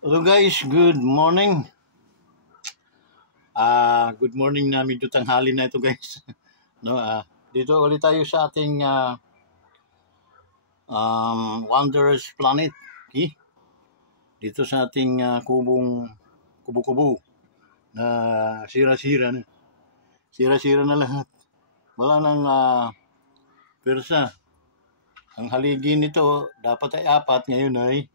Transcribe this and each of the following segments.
Hello guys, good morning. Good morning na medyo tanghali na ito guys. No, dito ulit tayo sa ating Wondrous Planet. Okay? Dito sa ating kubo-kubo na sira-sira na. Sira-sira na lahat. Wala nang persa. Ang haligi nito dapat ay 4, ngayon ay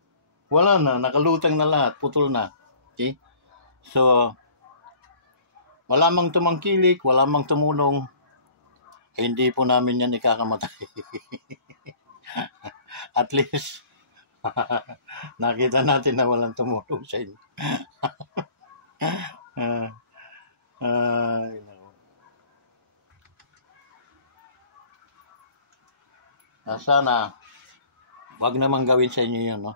wala na, nakalutang na lahat, putol na. Okay? So, wala mang tumangkilik, wala mang tumulong, hindi po namin yan ikakamatay. At least, nakita natin na walang tumulong sa inyo. Ay, nako. Sana, wag naman gawin sa inyo yun, no?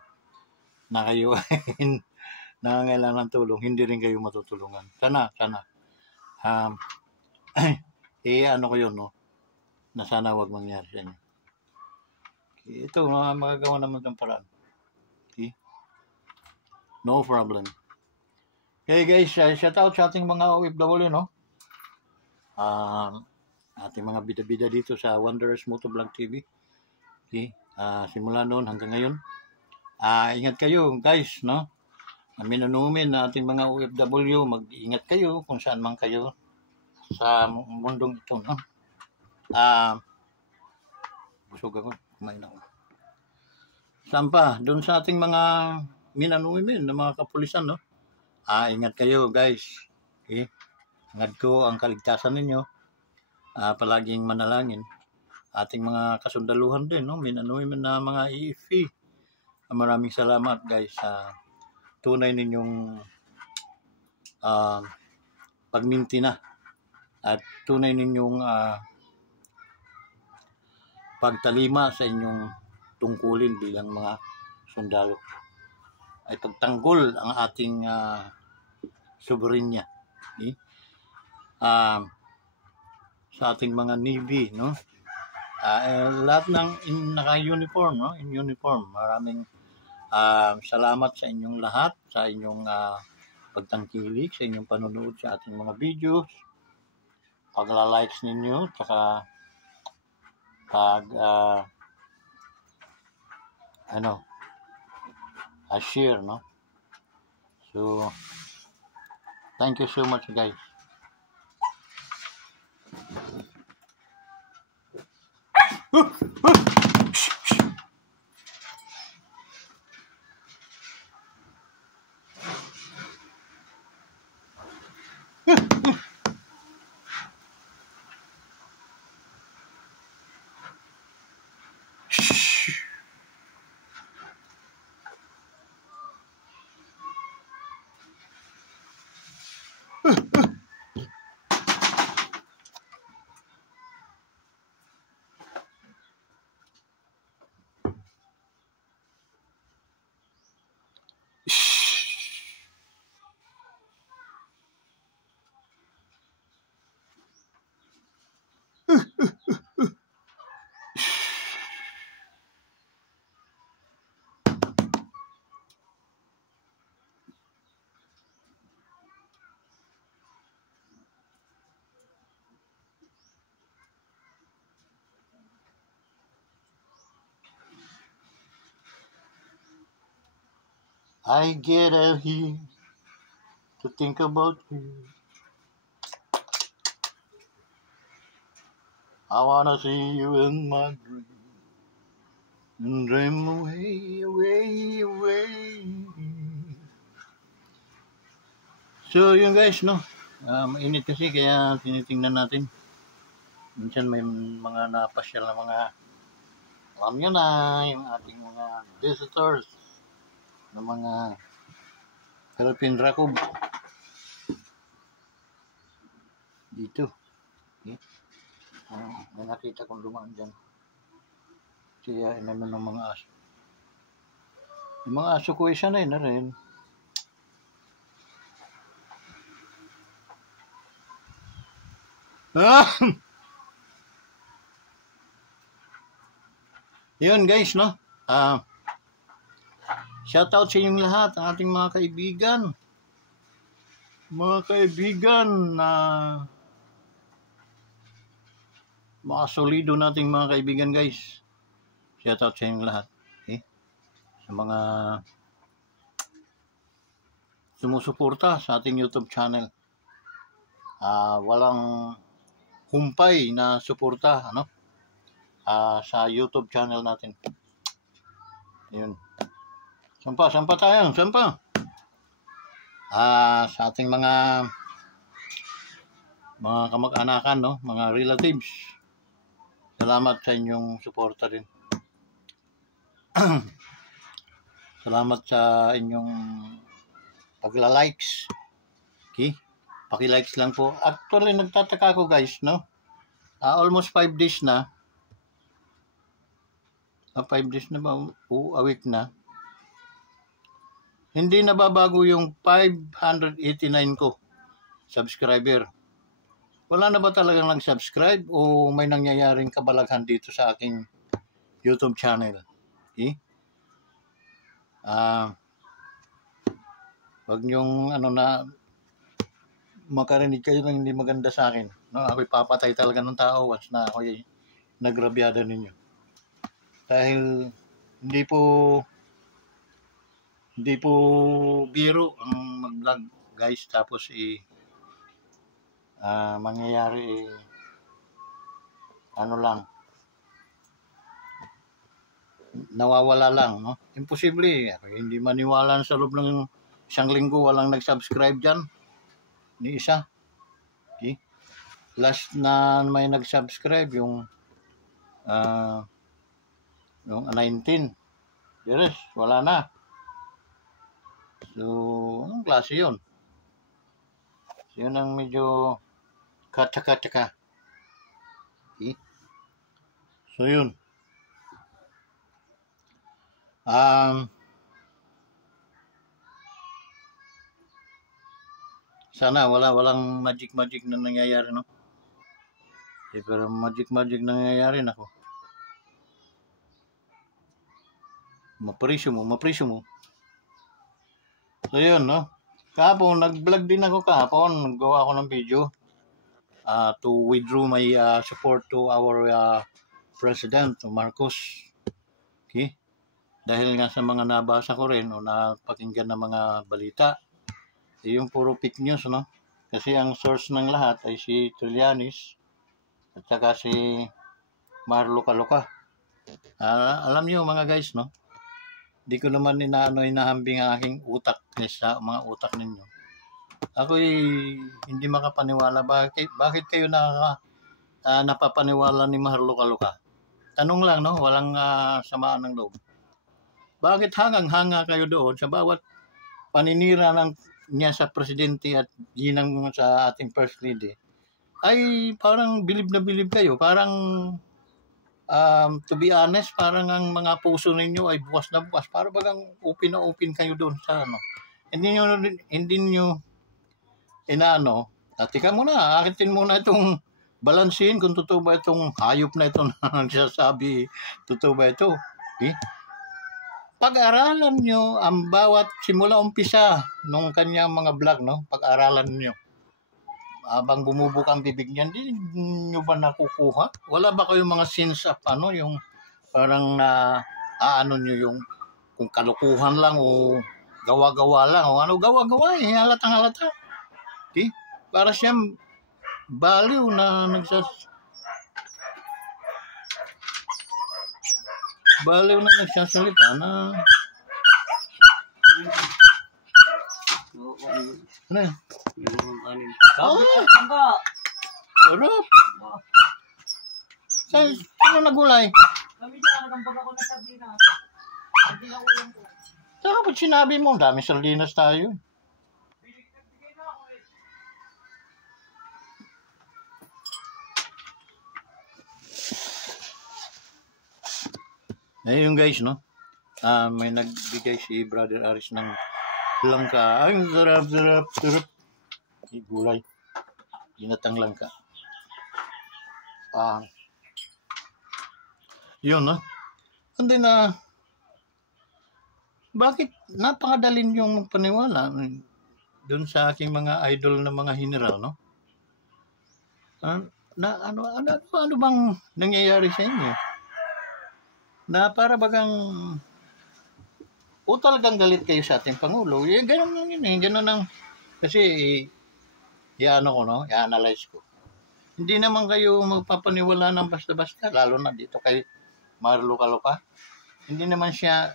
Na kayo ay nangangailangan ng tulong, hindi rin kayo matutulungan. Sana. Ano ko yun, no? Na sana wag mangyari sa inyo. Okay, ito, magagawa naman ng paraan. Okay? No problem. Okay guys, shout out sa ating mga OFW, no? Ating mga bida-bida dito sa Wondrous Motovlog TV. Okay? Simula noon hanggang ngayon. Ingat kayo guys, no? Minunumin na ating mga OFW, mag-ingat kayo kung saan man kayo sa mundong ito, no? Busog ako, kumain ako. Saan pa? Doon sa ating mga minanumin na mga kapulisan, no? Ingat kayo guys. Okay? Ingat ko ang kaligtasan ninyo. Palaging manalangin. Ating mga kasundaluhan din, no? Minanumin na mga EFP. Maraming salamat guys sa tunay ninyong pagmintina at tunay ninyong pagtalima sa inyong tungkulin bilang mga sundalo. Ay pagtanggol ang ating soberenya. Okay? Sa ating mga Navy, no? Lahat ng naka-uniform, no? In uniform. Maraming salamat sa inyong lahat, sa inyong pagtangkilik, sa inyong panonood sa ating mga videos, pagla-likes ninyo, tsaka share, no? So, thank you so much guys. I get out here to think about you. I wanna see you in my dream, and dream away, away, away. So yun guys, no? Mainit kasi kaya tinitingnan natin. Minsan may mga napasyal na mga, alam nyo na, yung ating mga visitors ng mga Philippine Racob dito. Okay? May nakita kong dumaan dyan. Siya inamin ng mga aso. Yung mga aso ko isa na rin. Yun guys, no? Shoutout sa inyong lahat, ang ating mga kaibigan. Mga kaibigan na mga solido nating mga kaibigan, guys. Shoutout sa inyong lahat. Okay? Sa mga sumusuporta sa ating YouTube channel. Walang humpay na suporta, ano? Sa YouTube channel natin. Yun. Sampa tayo, sampa. Sa ating mga kamag-anakan, no? Mga relatives. Salamat sa inyong suporta din. Salamat sa inyong pagla-likes. Okay? Paki-likes lang po. Actually, nagtataka ko, guys, no? Almost 5 days na. 5 days na ba? A week na. Hindi nababago yung 589 ko subscriber. Wala na ba talagang nag-subscribe o may nangyayaring kabalaghan dito sa aking YouTube channel? Okay? Wag niyong makarinig kayo ng hindi maganda sa akin. No, ako'y papatay talaga ng tao once na ako'y nagrabyada ninyo. Dahil hindi po biro ang mag-vlog, guys, tapos mangyayari lang, nawawala lang, no? Imposible. Hindi maniwala sa loob ng isang linggo walang nag-subscribe dyan. Ni isa. Okay? Last na may nag-subscribe yung 19. Yes, wala na. So, anong klase yun? So, yun ang medyo katsaka-tsaka. Okay? So, yun. Sana walang magic na nangyayari, no? Pero magic na nangyayari, nako. Mapresyo mo. So yun, no? Kahapon, nag-vlog din ako kahapon. Naggawa ako ng video to withdraw my support to our President Marcos. Okay? Dahil nga sa mga nabasa ko rin o napakinggan ng mga balita, yung puro fake news, no? Kasi ang source ng lahat ay si Trillanes at saka si Marlo Caloca. Alam niyo mga guys, no? Di ko naman inahambing ang aking utak sa mga utak ninyo. Ako'y hindi makapaniwala. Bakit kayo napapaniwala ni Marlo Caloca? Tanong lang, no? Walang samaan ng loob. Bakit hangang-hanga kayo doon sa bawat paninira niya sa presidente at ginang sa ating first lady? Ay parang bilib na bilib kayo. Parang to be honest, parang ang mga puso ninyo ay bukas na bukas. Parang bagang open na open kayo doon sa ano. Hindi nyo tika muna, akitin muna itong balansin kung totoo ba itong hayop na ito na nagsasabi, totoo ba ito? Okay? Pag-aralan nyo ang bawat simula umpisa nung kanyang mga vlog, no? Pag-aralan nyo. Habang bumubuk ang bibig niyan, hindi nyo ba nakukuha? Wala ba kayong mga sins of yung parang nyo yung kung kalukuhan lang o gawa-gawa lang o gawa-gawa halatang halata. Okay? Para siyang baliw na nagsasalita na ano yan? Sarap! Sino nagulay? Saka ba't sinabi mo? Dami sardinas tayo. Ayun guys, no? May nagbigay si Brother Aris ng langka. Ay, sarap. Gulay. Ginatang langka. Yun, no? And then, Bakit napakadalin yung paniwala doon sa aking mga idol na mga general, no? Ano bang nangyayari sa inyo? Na para bagang o talagang galit kayo sa ating Pangulo. Ganun lang yun eh. Ganun lang. Kasi, i-ano ko, no? I-analyze ko. Hindi naman kayo magpapaniwala ng basta-basta. Lalo na dito kay Marluka-Luka. Hindi naman siya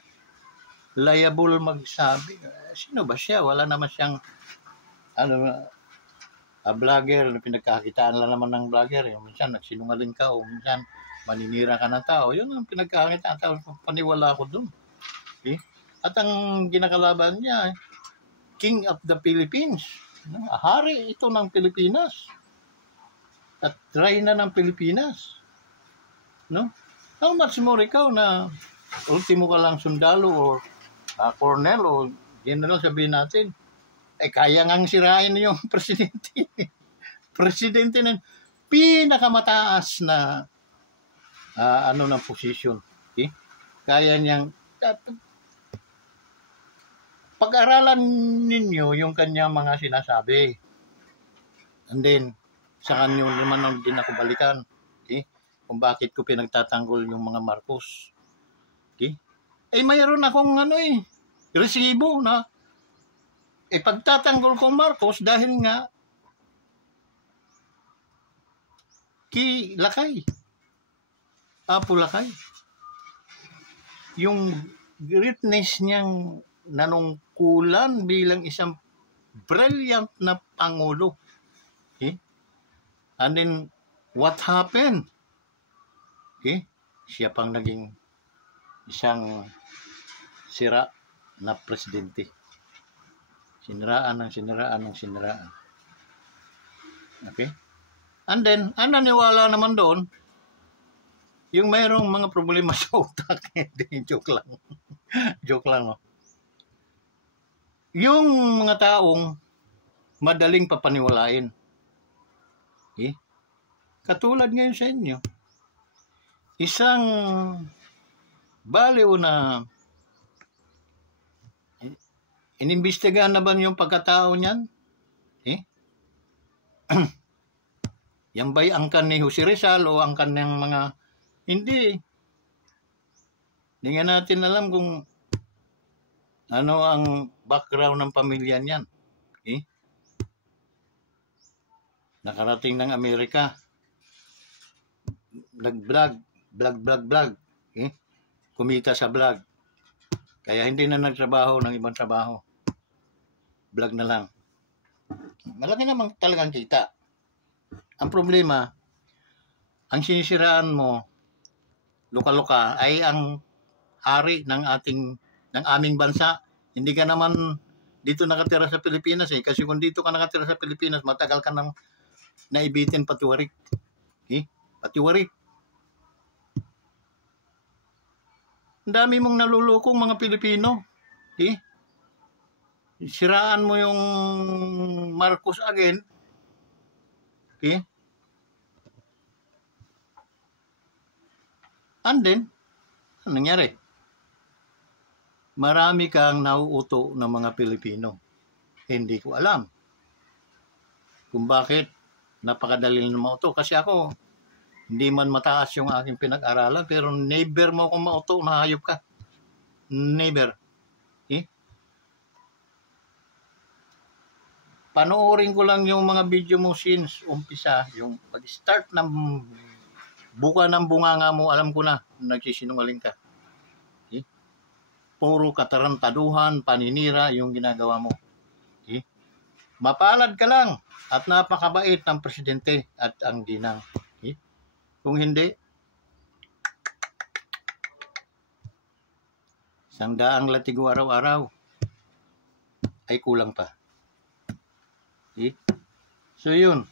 liable magsabi. Sino ba siya? Wala naman siyang vlogger. Pinagkakitaan lang naman ng vlogger. Minsan nagsinungaling ka o minsan maninira ka ng tao. Yun ang pinagkakitaan. Paniwala ko dun. Okay? At ang ginakalaban niya, King of the Philippines. Hari ito ng Pilipinas. At reyna ng Pilipinas. No? How much more ikaw na ultimo ka lang sundalo o colonel o general sabihin natin, kaya ngang sirain yung presidente. Presidente ng pinakamataas na ng posisyon. Okay? Kaya niyang pag-aralan ninyo yung kanya mga sinasabi. And then, sa kanyo naman din ako balikan. Okay? Kung bakit ko pinagtatanggol yung mga Marcos. Okay? Mayroon akong resibo na pagtatanggol ko Marcos dahil nga Lakay. Apo Lakay. Yung greatness niyang nanungkulan bilang isang brilliant na Pangulo. Okay? And then, what happened? Okay? Siya pang naging isang sira na presidente. Siniraan. Okay? And then, ang naniwala naman doon, yung mayroong mga problema sa utak. Joke lang. Joke lang, no? Yung mga taong madaling papaniwalain. Okay? Katulad ngayon sa inyo. Isang baliw na inimbestigahan na ba yung pagkatao niyan? Okay? Yan ba'y angkan ni Jose Rizal o angkan ng mga... Hindi. Hindi nga natin alam kung ano ang background ng pamilya niyan. Okay? Nakarating ng Amerika. Vlog. Okay? Kumita sa vlog. Kaya hindi na nagtrabaho ng ibang trabaho. Vlog na lang. Malaki naman talagang kita. Ang problema, ang sinisiraan mo, luka-luka, ay ang hari ng aming bansa. Hindi ka naman dito nakatira sa Pilipinas eh. Kasi kung dito ka nakatira sa Pilipinas, matagal ka nang naibitin patiwarik. Okay? Patiwarik. Ang dami mong nalulukong mga Pilipino. Okay? Siraan mo yung Marcos again. Okay? And then, ano nangyari? Marami kang nauuto ng mga Pilipino. Hindi ko alam kung bakit napakadali na mauto. Kasi ako, hindi man mataas yung aking pinag-aralan, pero never mo akong mauto na hayop ka. Never. Okay? Panoorin ko lang yung mga video mo since umpisa, yung pag-start ng buka ng bunganga mo, alam ko na, nagsisinungaling ka. Okay? Puro katarantaduhan, paninira yung ginagawa mo. Okay? Mapalad ka lang at napakabait ng presidente at ang ginang. Okay? Kung hindi, 100 latigo araw-araw ay kulang pa. Okay? So yun.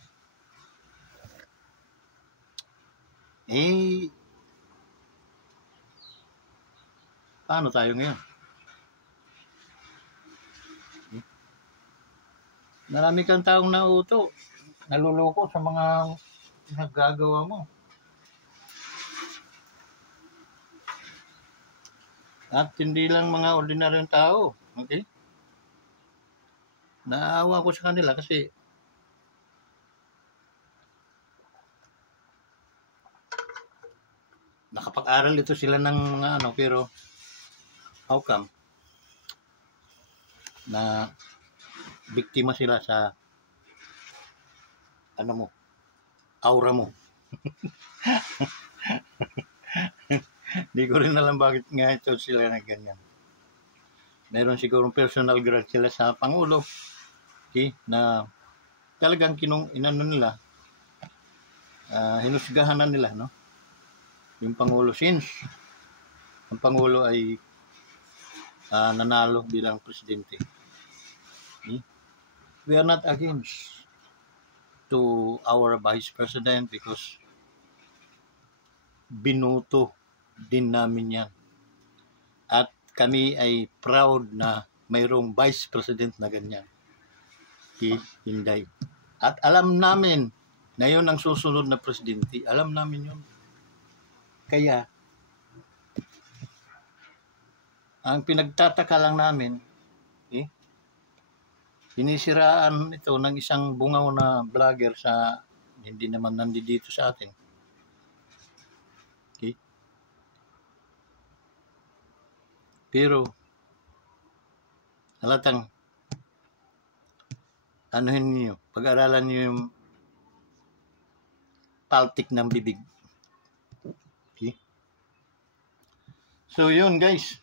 Paano tayo ngayon? Okay? Marami kang taong nauto, naluloko sa mga naggagawa mo. At hindi lang mga ordinaryong tao. Okay? Naawa ko sa kanila kasi nakapag-aral ito sila ng mga ano, pero how come na biktima sila sa ano mo, aura mo. Di ko rin alam bakit nga ito sila na ganyan. Meron sigurong personal grudge sila sa Pangulo. Okay? Na talagang inano nila, hinusgahan na nila, no? Yung Pangulo, since ang Pangulo ay nanalo bilang presidente. Okay? We are not against to our Vice President because binuto din namin yan. At kami ay proud na mayroong Vice President na ganyan. Si Inday. At alam namin na yun ang susunod na presidente. Alam namin yun. Kaya, ang pinagtataka lang namin, sinisiraan ito ng isang bungaw na vlogger sa hindi naman nandito sa atin. Okay? Pero, halatang, anuhin niyo, pag-aralan niyo yung paltik ng bibig. Okay? So, yun guys.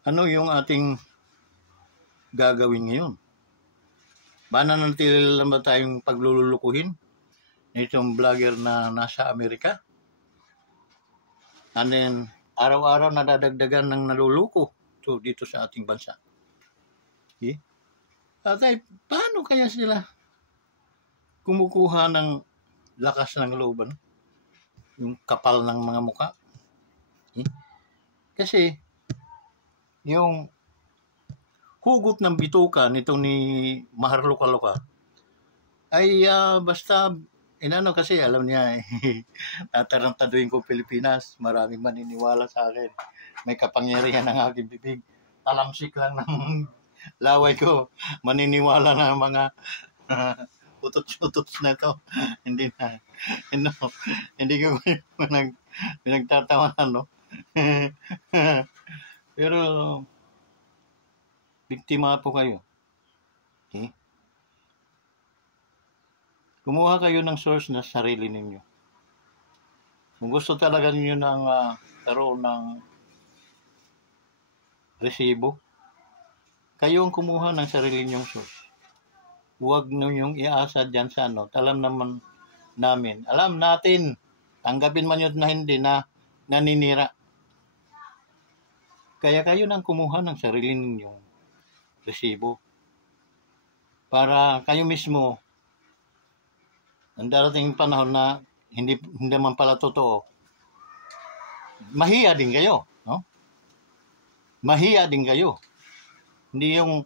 Ano yung ating gagawin ngayon? Mananatili lang ba tayong paglululukuhin nitong vlogger na nasa Amerika? And then, araw-araw nadadagdagan ng naluluko dito sa ating bansa. Okay? At ay, paano kaya sila kumukuha ng lakas ng loob? Ano? Yung kapal ng mga muka? Okay? Kasi, yung hugot ng bituka nitong ni Maharluka-Luka ay basta inano kasi alam niya tatarantaduhin ko Pilipinas, maraming maniniwala sa akin, may kapangyarihan ng aking bibig, talamsik lang ng laway ko, maniniwala na mga utot-utot na ito. Hindi ko pinagtatawanan, no? Pero biktima po kayo. Okay? Kumuha kayo ng source na sarili ninyo. Kung gusto talaga ninyo ng karoon ng resibo, kayo ang kumuha ng sarili ninyong source. Huwag ninyong iasa dyan sa ano. Alam natin, tanggapin man yun na hindi na naninira. Kaya kayo nang kumuha ng sarili ninyong resibo. Para kayo mismo, ang darating panahon na hindi man pala totoo, mahiya din kayo, no? Mahiya din kayo. Hindi yung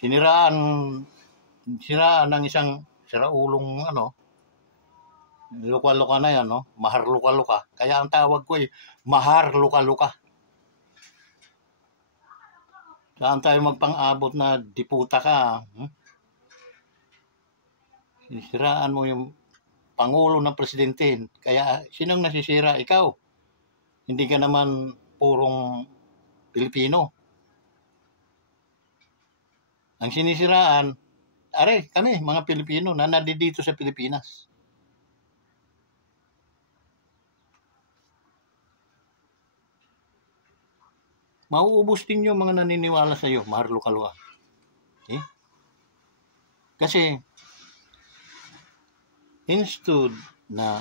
siraan ng isang siraulong luka-luka na yan, no? Maharluka-luka. Kaya ang tawag ko ay Maharluka-luka. Saan tayo magpang-abot na diputa ka? Sinisiraan mo yung Pangulo ng Presidente. Kaya sinong nasisira? Ikaw. Hindi ka naman purong Pilipino. Ang sinisiraan, kami, mga Pilipino, na nandito sa Pilipinas. Mauubos din yung mga naniniwala sa iyo, Maharluka-Luka. Okay? Kasi, instead na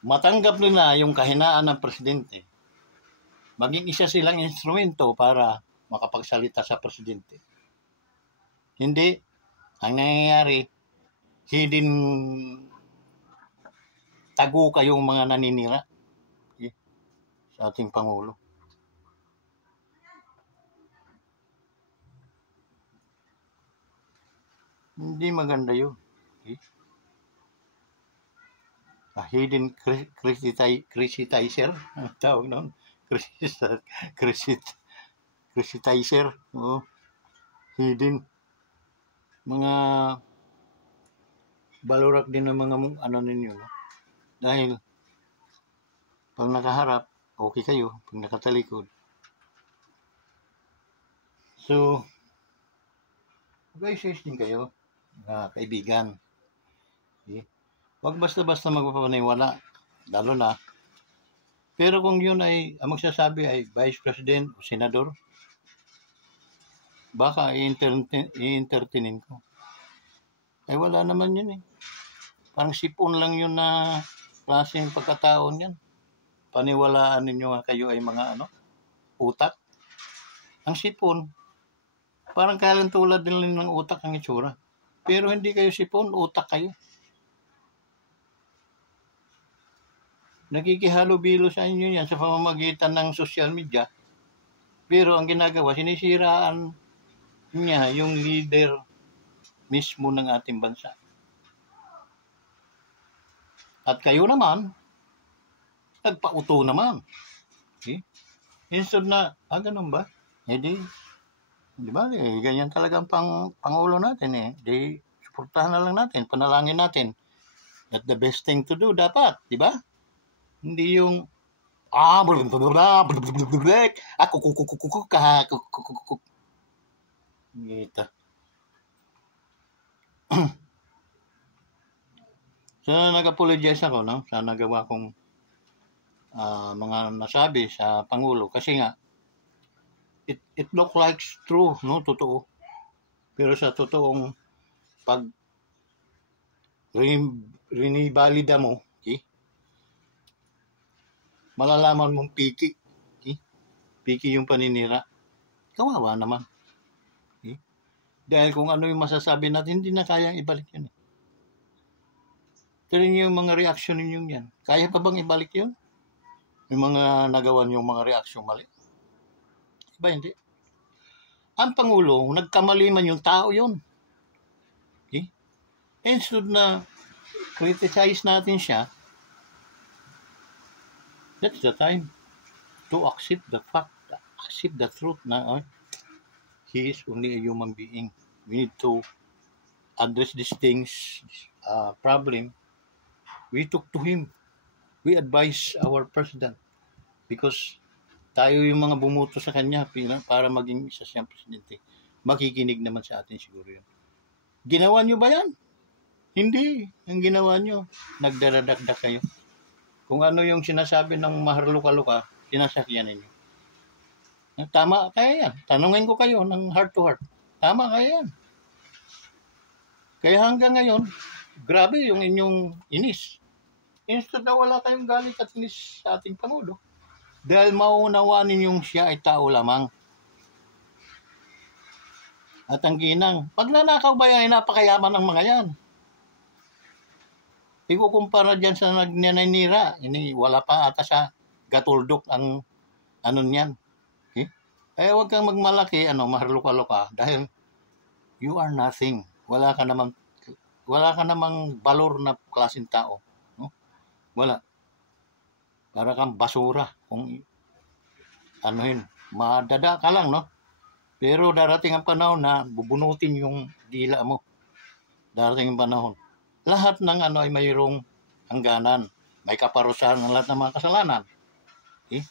matanggap nila yung kahinaan ng presidente, maging isa silang instrumento para makapagsalita sa presidente. Hindi, ang nangyayari, hidden tago kayong mga naninira sa ating Pangulo. Hindi maganda yun. Okay? hidden criticizer, ang tawag noon, criticizer, hidden, mga balurak din ng mga ano ninyo, no? Dahil pag nakaharap, okay kayo, pag nakatalikod. So, guys, din kayo, kaibigan. Okay? Huwag basta-basta magpapaniwala, lalo na. Pero kung yun ay, ang magsasabi ay Vice President o Senador, baka i-entertainin ko. Ay wala naman yun eh. Parang sipon lang yun na klaseng pagkataon yan. Paniwalaan ninyo nga kayo ay mga utak. Ang sipon, parang kalantulad din ng utak ang itsura. Pero hindi kayo sipon, utak kayo. Nakikihalo-bilo sa inyo yan sa pamamagitan ng social media. Pero ang ginagawa, sinisiraan niya yung leader mismo ng ating bansa. At kayo naman, nagpauto naman. Okay? Instead na, ganun ba? Di ba? Ganyan talaga ang pangulo natin eh. Di, suportahan na lang natin, panalangin natin. That the best thing to do dapat, di ba? Hindi yung Ngita. So, nag-apologize ako, no? Sa nagawa kong mga nasabi sa Pangulo. Kasi nga, it look like true, no? Totoo. Pero sa totoong pag rinibalida mo, okay? Malalaman mong piki. Okay? Piki yung paninira. Kawawa naman. Okay? Dahil kung ano yung masasabi natin, hindi na kayang ibalik yun. Pero yung mga reaksyon ninyong yan, kaya pa bang ibalik yun? Yung mga nagawa niyong mga reaksyon mali? Iba hindi. Ang Pangulo, nagkamali man yung tao yun. Okay? Instead na criticize natin siya, that's the time to accept the fact, accept the truth na he is only a human being. We need to address these things, problem. We talk to him. We advise our president because tayo yung mga bumuto sa kanya para maging isa siyang presidente. Makikinig naman sa atin siguro yun. Ginawa nyo ba yan? Hindi. Ang ginawa nyo, nagdaradakdak kayo. Kung ano yung sinasabi ng maharluka-luka, sinasakyan ninyo. Tama kaya yan. Tanungin ko kayo ng heart to heart. Tama kaya yan. Kaya hanggang ngayon, grabe yung inyong inis. Instead na wala kayong galit at inis sa ating Pangulo. Dahil mauunawaan ninyong siya ay tao lamang. At ang ginang, pagnanakaw ba yan ay napakayaman ng mga yan? Ikukumpara dyan sa nagnanira. Wala pa ata sa gatuldok ang niyan. Okay? Kaya huwag kang magmalaki, maharluka-luka dahil you are nothing. Wala ka namang balor na klaseng tao. No? Wala. Para kang basura. Kung madada ka lang, no? Pero darating ang panahon na bubunutin yung dila mo. Darating ang panahon. Lahat ng ay mayroong hangganan. May kaparusahan ng lahat ng mga kasalanan. Okay?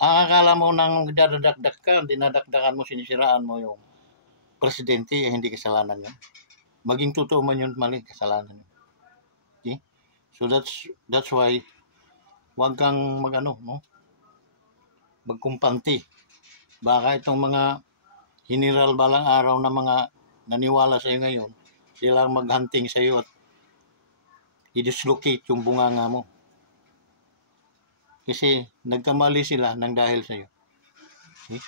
Ang akala mo nang dadadakdak ka, dinadakdakan mo, sinisiraan mo yung presidente, hindi kasalanan yun. Maging totoo man yun, mali, kasalanan yun. Okay? So that's why huwag kang magkumpanti. Baka itong mga general balang araw na mga naniwala sa iyo ngayon, sila maghunting sa iyo at i-dislocate yung bunganga mo. Kasi nagkamali sila nang dahil sa iyo. Okay?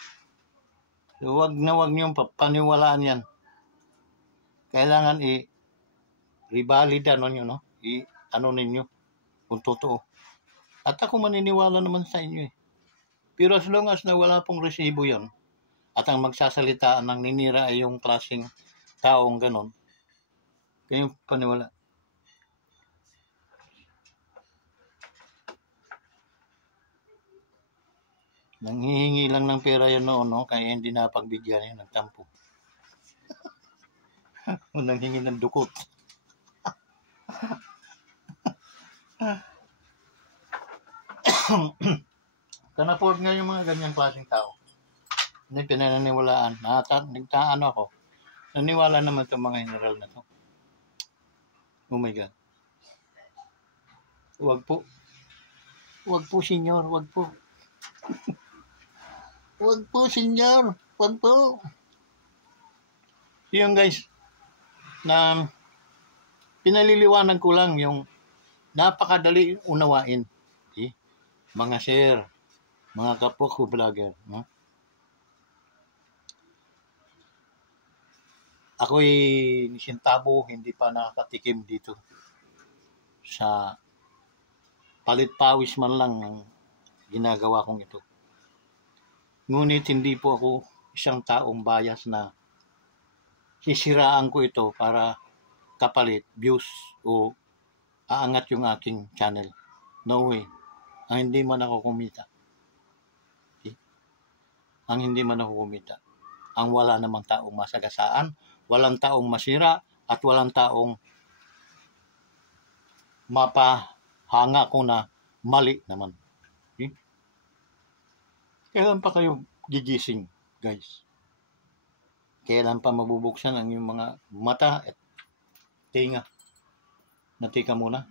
So wag niyong paniwalaan yan. Kailangan i-revalida ninyo, no? Ninyo kung totoo. At ako maniniwala naman sa inyo eh. Pero as long as na wala pong resibo yon at ang magsasalita ng ninira ay yung klaseng taong ganon, kayong paniwala. Nanghihingi lang ng pera yun noon, no? Kaya hindi napagbigyan yun, nagtampo. Unang hingi ng dukot. Can-afford nga yung mga ganyang klaseng tao. Hindi pinaniniwalaan. Nagtaano ako. Naniwala naman itong mga general na to. Oh my God. Huwag po. Huwag po, senyor. Huwag po. Huwag po, senyor. Huwag po. Yun guys, na pinaliliwanag ko lang yung napakadali unawain. Okay? Mga sir, mga kapwa ko vlogger. No? Ako'y nisintabo, hindi pa nakakatikim dito sa palit pawis man lang ng ginagawa kong ito. Ngunit hindi po ako isang taong bias na sisiraan ko ito para kapalit, views o aangat yung aking channel. No way. Ang hindi man ako kumita. Okay? Ang hindi man ako kumita. Ang wala namang taong masagasaan, walang taong masira, at walang taong mapahanga ko na mali naman. Okay? Kailan pa kayo gigising, guys? Kailan pa mabubuksan ang iyong mga mata at tinga? Natika muna.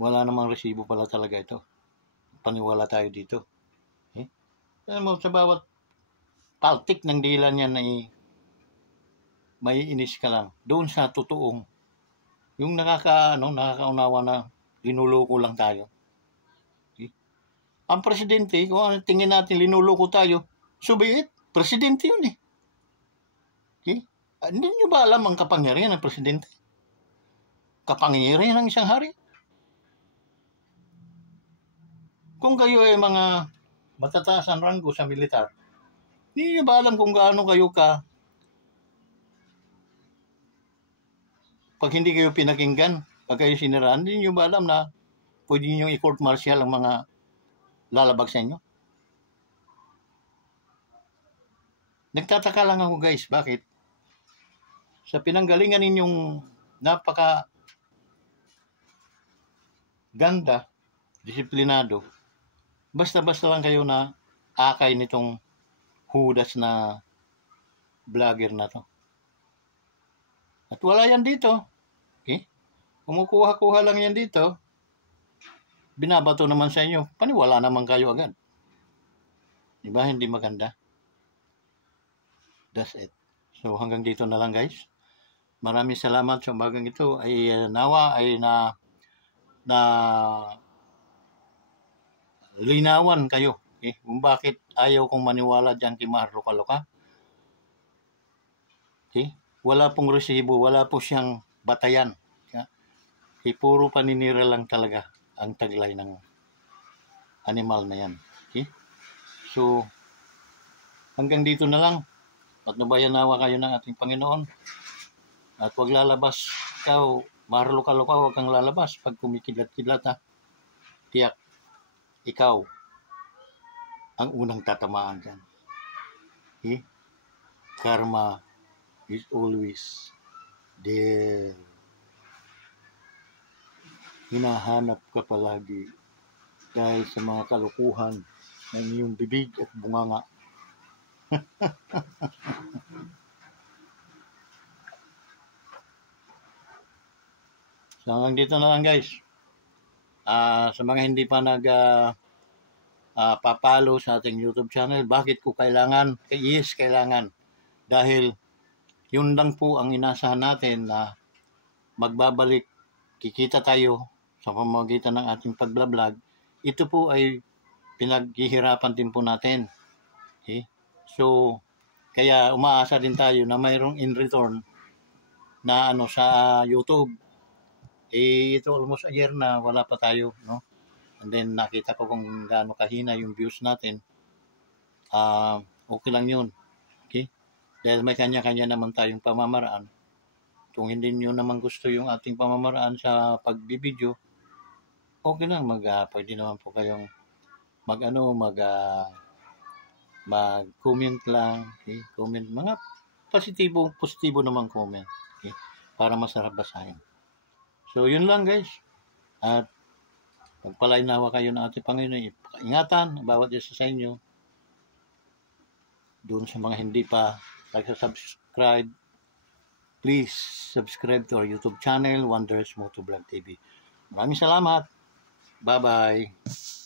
Wala namang resibo pala talaga ito. Paniwala tayo dito. Okay? Alam mo, sa bawat paltik ng dila niya na may inis ka lang. Doon sa totoong, yung nakakaunawa na linuloko lang tayo. Okay? Ang presidente, kung ano tingin natin linuloko tayo, subiit, presidente yun eh. Okay? Hindi nyo ba alam ang kapangyarihan ng presidente? Kapangyarihan ng isang hari? Kung kayo ay mga matataas ang ranggo sa militar, hindi nyo ba alam kung gaano kayo pag hindi kayo pinakinggan, pag kayo siniraan, hindi nyo ba alam na pwede nyo i-court martial ang mga lalabag sa inyo? Nagtataka lang ako guys, bakit? Sa pinanggalingan ninyong napaka ganda, disiplinado, basta-basta lang kayo na akay nitong hudas na vlogger na to. At wala yan dito. Okay? Kumukuha-kuha lang yan dito. Binabato naman sa inyo. Paniwala naman kayo agad. Diba? Hindi maganda. That's it. So hanggang dito na lang guys. Maraming salamat sa umagang ito. Ay nawa ay na linawan kayo. Okay? Kung bakit ayaw kong maniwala dyan kay Mahar Loka-Loka. Okay? Wala pong resibo, wala po siyang batayan. Okay? Puro paninira lang talaga ang taglay ng animal na yan. Okay? So, hanggang dito na lang. Patnubayan nawa kayo ng ating Panginoon. At huwag lalabas. Ikaw, Mahar Loka-Loka, huwag kang lalabas. Pag kumikidlat-kidlat ha, tiyak, ikaw ang unang tatamaan dyan. Okay? Karma is always there. Hinahanap ka palagi dahil sa mga kalukuhan ng iyong bibig at bunganga. So hanggang dito na lang guys. Sa mga hindi pa papalo sa ating YouTube channel, bakit ko kailangan? Yes, kailangan. Dahil yun lang po ang inasahan natin na magbabalik, kikita tayo sa pamamagitan ng ating pagbablog. Ito po ay pinaghihirapan din po natin. Okay? So, kaya umaasa din tayo na mayroong in return na sa YouTube. Ito almost a year na wala pa tayo, no? And then nakita ko kung gaano kahina yung views natin. Okay lang yun. Okay? Dahil may kanya-kanya naman tayong pamamaraan. Kung hindi nyo naman gusto yung ating pamamaraan sa pagbibideo, okay lang, pwede naman po kayong mag-comment lang, okay? Comment mga positibo namang comment, okay? Para masarap basahin. So yun lang guys. At pagpalain nawa kayo ng ating Panginoon. Ingatan bawat isa sa inyo. Doon sa mga hindi pa nagsa-subscribe, please subscribe to our YouTube channel, Wonders Motovlog TV. Maraming salamat. Bye-bye.